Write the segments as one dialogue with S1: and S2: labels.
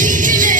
S1: She can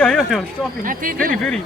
S2: here, here, here. Stop it. Very, very.